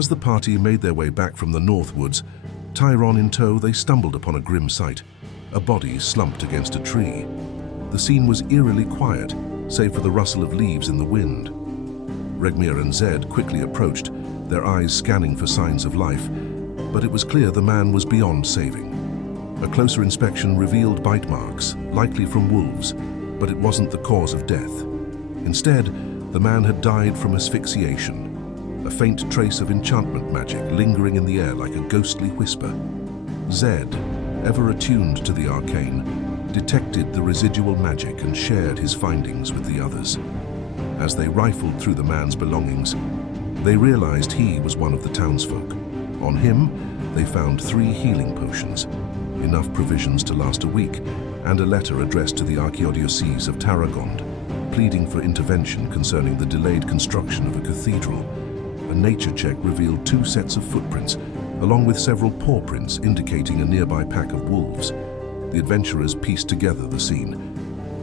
As the party made their way back from the north woods, Tyron in tow, they stumbled upon a grim sight, a body slumped against a tree. The scene was eerily quiet, save for the rustle of leaves in the wind. Regmir and Zed quickly approached, their eyes scanning for signs of life, but it was clear the man was beyond saving. A closer inspection revealed bite marks, likely from wolves, but it wasn't the cause of death. Instead, the man had died from asphyxiation, a faint trace of enchantment magic lingering in the air like a ghostly whisper. Zed, ever attuned to the arcane, detected the residual magic and shared his findings with the others. As they rifled through the man's belongings, they realized he was one of the townsfolk. On him, they found 3 healing potions, enough provisions to last a week, and a letter addressed to the Archdiocese of Tarragond, pleading for intervention concerning the delayed construction of a cathedral. A nature check revealed 2 sets of footprints, along with several paw prints indicating a nearby pack of wolves. The adventurers pieced together the scene.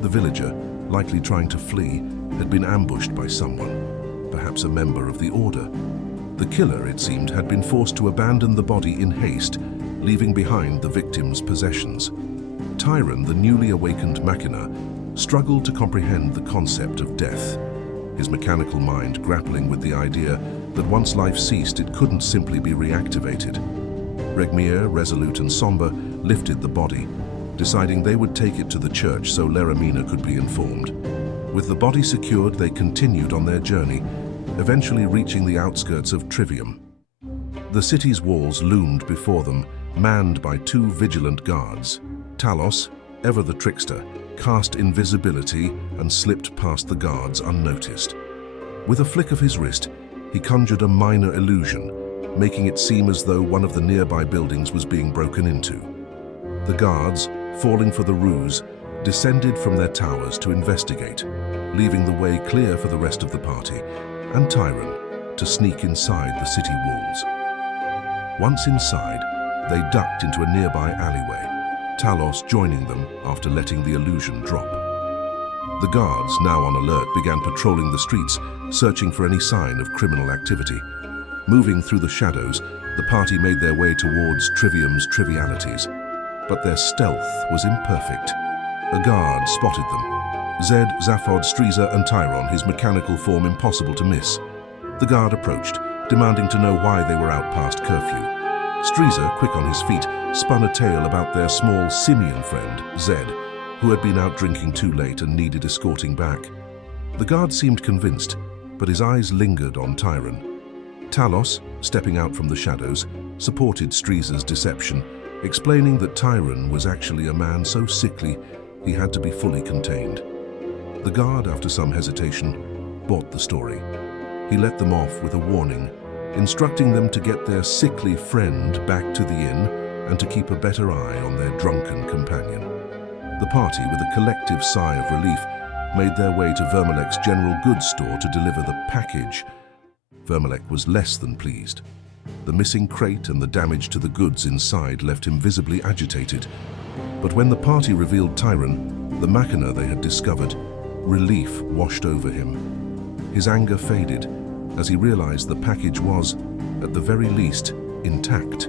The villager, likely trying to flee, had been ambushed by someone, perhaps a member of the Order. The killer, it seemed, had been forced to abandon the body in haste, leaving behind the victim's possessions. Tyron, the newly awakened Machina, struggled to comprehend the concept of death, his mechanical mind grappling with the idea that once life ceased, it couldn't simply be reactivated. Regmir, resolute and somber, lifted the body, deciding they would take it to the church so Laramina could be informed. With the body secured, they continued on their journey, eventually reaching the outskirts of Trivium. The city's walls loomed before them, manned by 2 vigilant guards. Talos, ever the trickster, cast invisibility and slipped past the guards unnoticed. With a flick of his wrist, he conjured a minor illusion, making it seem as though one of the nearby buildings was being broken into. The guards, falling for the ruse, descended from their towers to investigate, leaving the way clear for the rest of the party and Tyron to sneak inside the city walls. Once inside, they ducked into a nearby alleyway, Talos joining them after letting the illusion drop. The guards, now on alert, began patrolling the streets, searching for any sign of criminal activity. Moving through the shadows, the party made their way towards Trivium's trivialities, but their stealth was imperfect. A guard spotted them. Zed, Zaphod, Striza, and Tyron, his mechanical form impossible to miss. The guard approached, demanding to know why they were out past curfew. Striza, quick on his feet, spun a tale about their small simian friend, Zed, who had been out drinking too late and needed escorting back. The guard seemed convinced, but his eyes lingered on Tyron. Talos, stepping out from the shadows, supported Striza's deception, explaining that Tyron was actually a man so sickly he had to be fully contained. The guard, after some hesitation, bought the story. He let them off with a warning, instructing them to get their sickly friend back to the inn and to keep a better eye on their drunken companion. The party, with a collective sigh of relief, made their way to Vermalek's general goods store to deliver the package. Vermalek was less than pleased. The missing crate and the damage to the goods inside left him visibly agitated. But when the party revealed Tyron, the Machina they had discovered, relief washed over him. His anger faded as he realized the package was, at the very least, intact,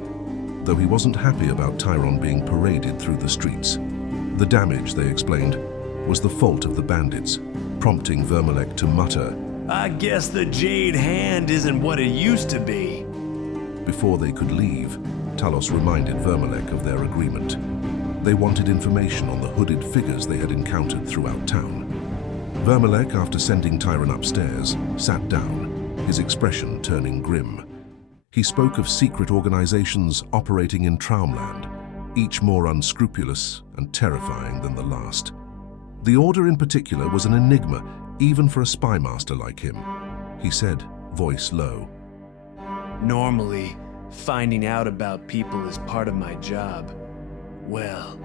though he wasn't happy about Tyron being paraded through the streets. The damage, they explained, was the fault of the bandits, prompting Vermalek to mutter, "I guess the Jade Hand isn't what it used to be." Before they could leave, Talos reminded Vermalek of their agreement. They wanted information on the hooded figures they had encountered throughout town. Vermalek, after sending Tyron upstairs, sat down, his expression turning grim. He spoke of secret organizations operating in Traumland, each more unscrupulous and terrifying than the last. The Order in particular was an enigma, even for a spy master like him. He said, voice low, "Normally, finding out about people is part of my job. Well,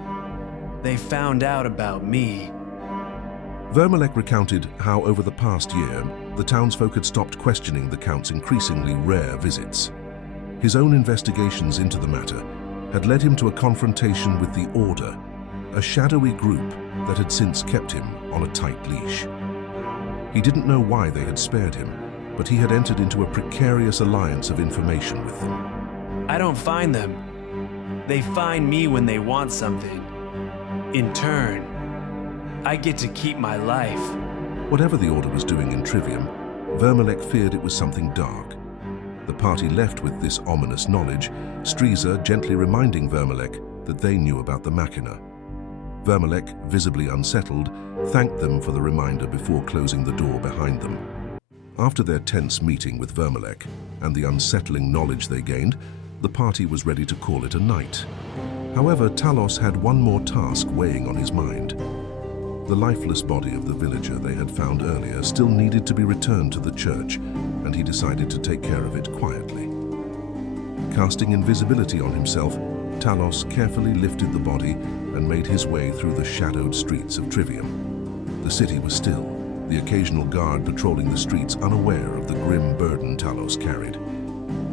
they found out about me." Vermalek recounted how over the past year, the townsfolk had stopped questioning the Count's increasingly rare visits. His own investigations into the matter had led him to a confrontation with the Order, a shadowy group that had since kept him on a tight leash. He didn't know why they had spared him, but he had entered into a precarious alliance of information with them. I don't find them. They find me when they want something. In turn, I get to keep my life. Whatever the Order was doing in Trivium, Vermelek feared it was something dark. The party left with this ominous knowledge, Striza gently reminding Vermelek that they knew about the Machina. Vermelek, visibly unsettled, thanked them for the reminder before closing the door behind them. After their tense meeting with Vermelek and the unsettling knowledge they gained, the party was ready to call it a night. However, Talos had one more task weighing on his mind. The lifeless body of the villager they had found earlier still needed to be returned to the church, and he decided to take care of it quietly. Casting invisibility on himself, Talos carefully lifted the body and made his way through the shadowed streets of Trivium. The city was still, the occasional guard patrolling the streets unaware of the grim burden Talos carried.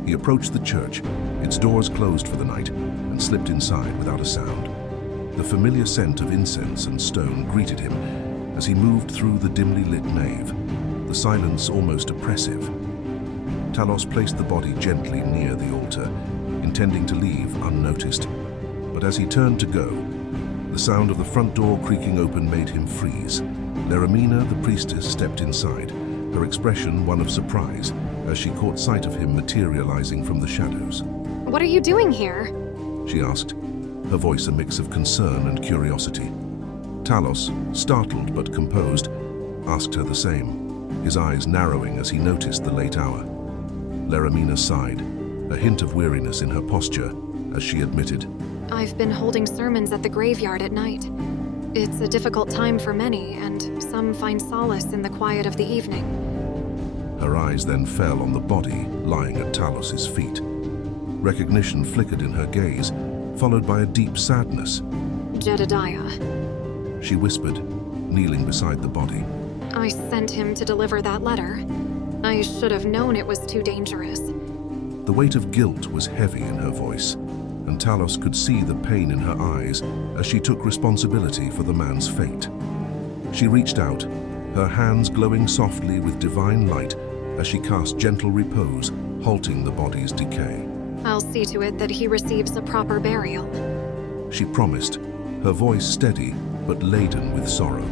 He approached the church, its doors closed for the night, and slipped inside without a sound. The familiar scent of incense and stone greeted him as he moved through the dimly lit nave, the silence almost oppressive. Talos placed the body gently near the altar, intending to leave unnoticed. But as he turned to go, the sound of the front door creaking open made him freeze. Leromina, the priestess, stepped inside, her expression one of surprise as she caught sight of him materializing from the shadows. What are you doing here? She asked, her voice a mix of concern and curiosity. Talos, startled but composed, asked her the same, his eyes narrowing as he noticed the late hour. Leromina sighed, a hint of weariness in her posture as she admitted, I've been holding sermons at the graveyard at night. It's a difficult time for many, and some find solace in the quiet of the evening. Her eyes then fell on the body lying at Talos's feet. Recognition flickered in her gaze, followed by a deep sadness. Jedediah. She whispered, kneeling beside the body. I sent him to deliver that letter. I should have known it was too dangerous. The weight of guilt was heavy in her voice, and Talos could see the pain in her eyes as she took responsibility for the man's fate. She reached out, her hands glowing softly with divine light as she cast gentle repose, halting the body's decay. I'll see to it that he receives a proper burial. She promised, her voice steady but laden with sorrow.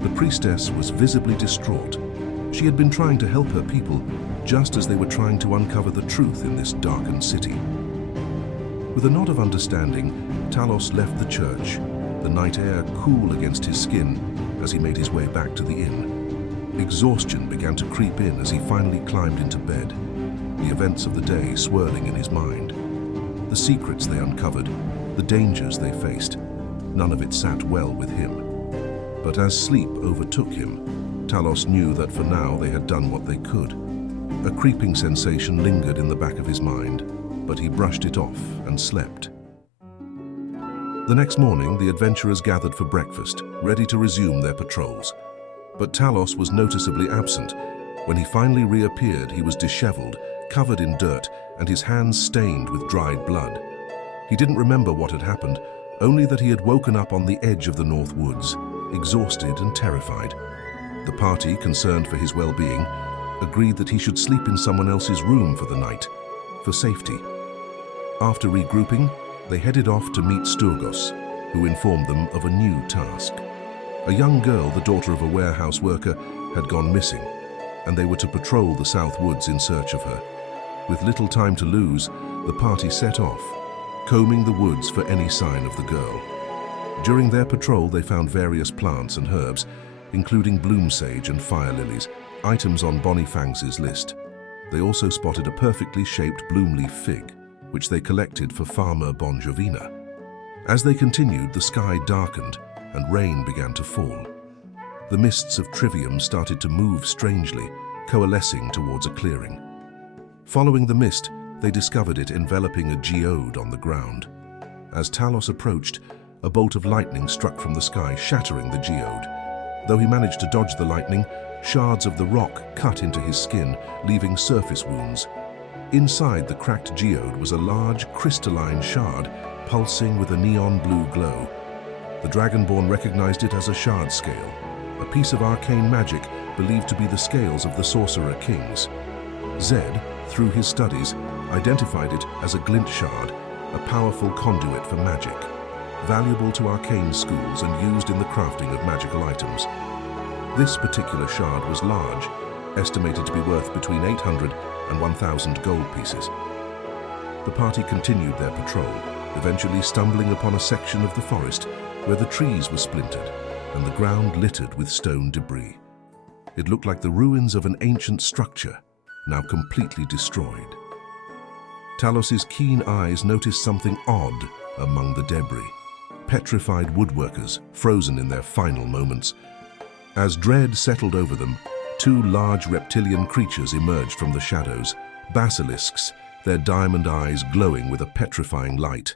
The priestess was visibly distraught. She had been trying to help her people just as they were trying to uncover the truth in this darkened city. With a nod of understanding, Talos left the church, the night air cool against his skin as he made his way back to the inn. Exhaustion began to creep in as he finally climbed into bed, the events of the day swirling in his mind. The secrets they uncovered, the dangers they faced, none of it sat well with him. But as sleep overtook him, Talos knew that for now they had done what they could. A creeping sensation lingered in the back of his mind, but he brushed it off and slept. The next morning, the adventurers gathered for breakfast, ready to resume their patrols. But Talos was noticeably absent. When he finally reappeared, he was disheveled, covered in dirt, and his hands stained with dried blood. He didn't remember what had happened, only that he had woken up on the edge of the North Woods, exhausted and terrified. The party, concerned for his well-being, agreed that he should sleep in someone else's room for the night, for safety. After regrouping, they headed off to meet Sturgos, who informed them of a new task. A young girl, the daughter of a warehouse worker, had gone missing, and they were to patrol the South Woods in search of her. With little time to lose, the party set off, combing the woods for any sign of the girl. During their patrol, they found various plants and herbs, including bloom sage and fire lilies, items on Bonnie Fangs's list. They also spotted a perfectly shaped bloomleaf fig, which they collected for farmer Bon Jovina. As they continued, the sky darkened and rain began to fall. The mists of Trivium started to move strangely, coalescing towards a clearing. Following the mist, they discovered it enveloping a geode on the ground. As Talos approached, a bolt of lightning struck from the sky, shattering the geode. Though he managed to dodge the lightning, shards of the rock cut into his skin, leaving surface wounds. Inside the cracked geode was a large, crystalline shard, pulsing with a neon blue glow. The Dragonborn recognized it as a shard scale, a piece of arcane magic believed to be the scales of the Sorcerer Kings. Zed, through his studies, identified it as a glint shard, a powerful conduit for magic, valuable to arcane schools and used in the crafting of magical items. This particular shard was large, estimated to be worth between 800 and 1,000 gold pieces. The party continued their patrol, eventually stumbling upon a section of the forest where the trees were splintered and the ground littered with stone debris. It looked like the ruins of an ancient structure, now completely destroyed. Talos's keen eyes noticed something odd among the debris. Petrified woodworkers, frozen in their final moments. As dread settled over them, two large reptilian creatures emerged from the shadows, basilisks, their diamond eyes glowing with a petrifying light.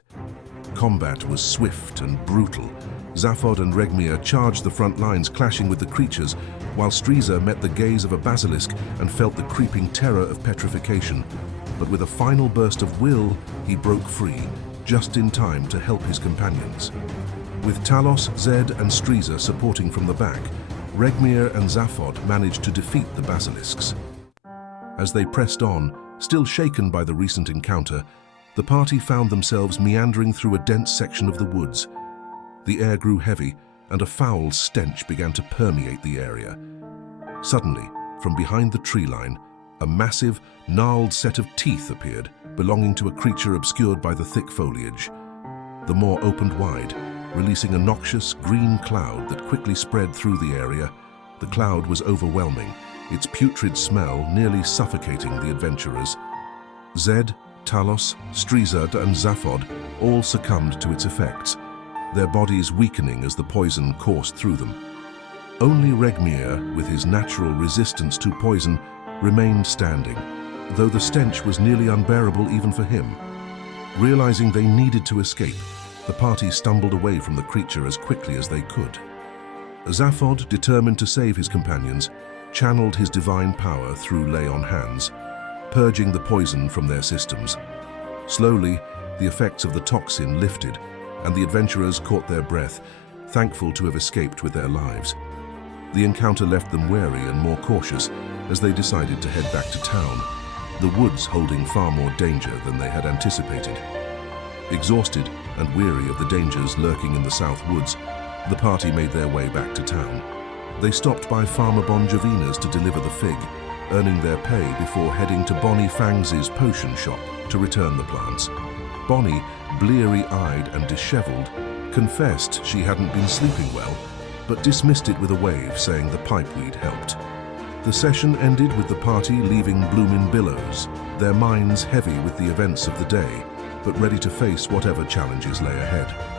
Combat was swift and brutal. Zaphod and Regmir charged the front lines, clashing with the creatures, while Striza met the gaze of a basilisk and felt the creeping terror of petrification. But with a final burst of will, he broke free, just in time to help his companions. With Talos, Zed, and Striza supporting from the back, Regmir and Zaphod managed to defeat the basilisks. As they pressed on, still shaken by the recent encounter, the party found themselves meandering through a dense section of the woods. The air grew heavy, and a foul stench began to permeate the area. Suddenly, from behind the tree line, a massive, gnarled set of teeth appeared, belonging to a creature obscured by the thick foliage. The maw opened wide, releasing a noxious green cloud that quickly spread through the area. The cloud was overwhelming, its putrid smell nearly suffocating the adventurers. Zed, Talos, Striza, and Zaphod all succumbed to its effects, their bodies weakening as the poison coursed through them. Only Regmir, with his natural resistance to poison, remained standing, though the stench was nearly unbearable even for him. Realizing they needed to escape, the party stumbled away from the creature as quickly as they could. Zaphod, determined to save his companions, channeled his divine power through lay on hands, purging the poison from their systems. Slowly, the effects of the toxin lifted, and the adventurers caught their breath, thankful to have escaped with their lives. The encounter left them wary and more cautious as they decided to head back to town, the woods holding far more danger than they had anticipated. Exhausted and weary of the dangers lurking in the south woods, the party made their way back to town. They stopped by Farmer Bonjavina's to deliver the fig, earning their pay before heading to Bonnie Fangs's potion shop to return the plants. Bonnie, bleary-eyed and disheveled, confessed she hadn't been sleeping well, but dismissed it with a wave, saying the pipeweed helped. The session ended with the party leaving Bloomin' Billows, their minds heavy with the events of the day, but ready to face whatever challenges lay ahead.